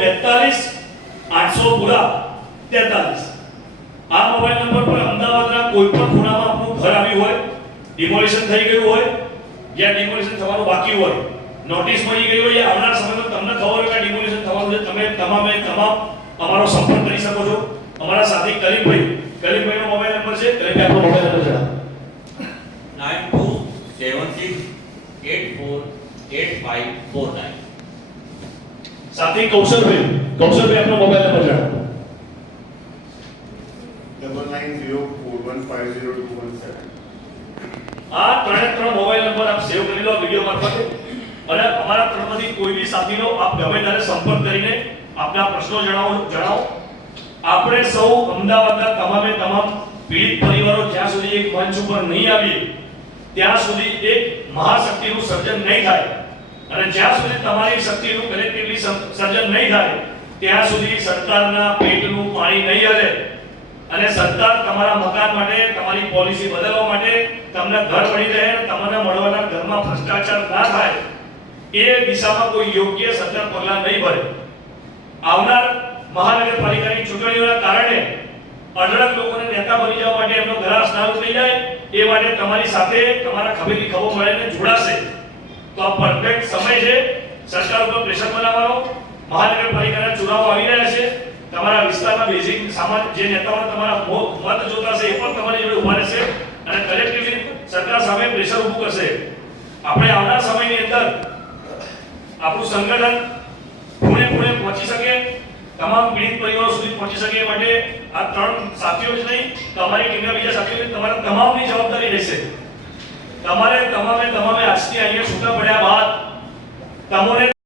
બેતાલીસ, આઠસો પૂરા તેતાલીસ. આ મોબાઈલ નંબર પર અમદાવાદના કોઈ પણ ખૂણામાં આવ્યું હોય ડિમોલિશન થઈ ગયું હોય, જ્યાં ડિમોલિશન થવાનું બાકી હોય નોટિસ મળી ગઈ હોય આવનાર સમયમાં તમને ખબર હોય કે ડિમોલિશન થવાનું છે. તમે તમામે તમામ અમારો સંપર્ક કરી શકો છો. અમારા સાથી કલીમભાઈ કલીમભાઈનો મોબાઈલ છે. આપણો મોબાઈલ નંબર જણાવો. Nine two seven six eight four eight five four nine. સાથી કૌશલભાઈ કૌશલભાઈ આપનો મોબાઈલ નંબર જણાવો five zero two one seven. આ ત્રણે ત્રણ મોબાઈલ નંબર આપ સેવ કરી લો વીડિયો મારફતે. અને અમારા ત્રણમાંથી કોઈ બી સાથીનો આપ ગમે ત્યારે સંપર્ક કરીને આપના પ્રશ્નો જણાવો જણાવો. આપણે સૌ અમદાવાદના તમામે તમામ પીડિત પરિવારો જ્યાં સુધી એક મંચ ઉપર નહીં આવીએ ત્યાં સુધી એક મહાશક્તિનું સર્જન નહીં થાય. અને જ્યાં સુધી તમારી શક્તિનું કલેક્ટિવલી સર્જન નહીં થાય, ત્યાં સુધી સરકારના પેટનું પાણી નહીં હલે. અને સરકાર તમારા મકાન માટે, તમારી પોલિસી બદલવા માટે તમને ઘર મળી રહે, તમને મળવાના ઘરમાં ભ્રષ્ટાચાર ના થાય, એ દિશામાં કોઈ યોગ્ય સરકાર પગલાં નહીં ભરે. આવનાર મહાનગરપાલિકાની ચૂંટણીઓના કારણે અઢળક લોકોને નેતા બની જવા માટે એમનો ઘરાશ ના થઈ જાય, એ માટે તમારી સાથે તમારા ખભેથી ખભો મળીને જોડાય. પરફેક્ટ સમય છે. સરકાર ઉપર પ્રેશર બનાવવાનો મહાનગરપાલિકાના ચુનાવો આવી રહ્યા છે. તમારા વિસ્તારના બેઝિક સામાન જે નેતાઓને તમારા મત જોતા છે એ પણ તમારી જોડે ઊભા રહેશે અને કલેક્ટિવલી સરકાર સામે પ્રેશર ઊભું કરશે. આપણે આવનાર સમયની અંદર આપણું સંગઠન પૂણે પૂણે પહોંચી શકે. તમામ પીડિત પરિવારો સુધી પહોંચી શકે માટે આ ત્રણ સાથીઓ જ નહીં, તમારી ટીમના બીજા સાથીઓ તમારા તમામની જવાબદારી રહેશે. તમારે તમામે તમામે આજથી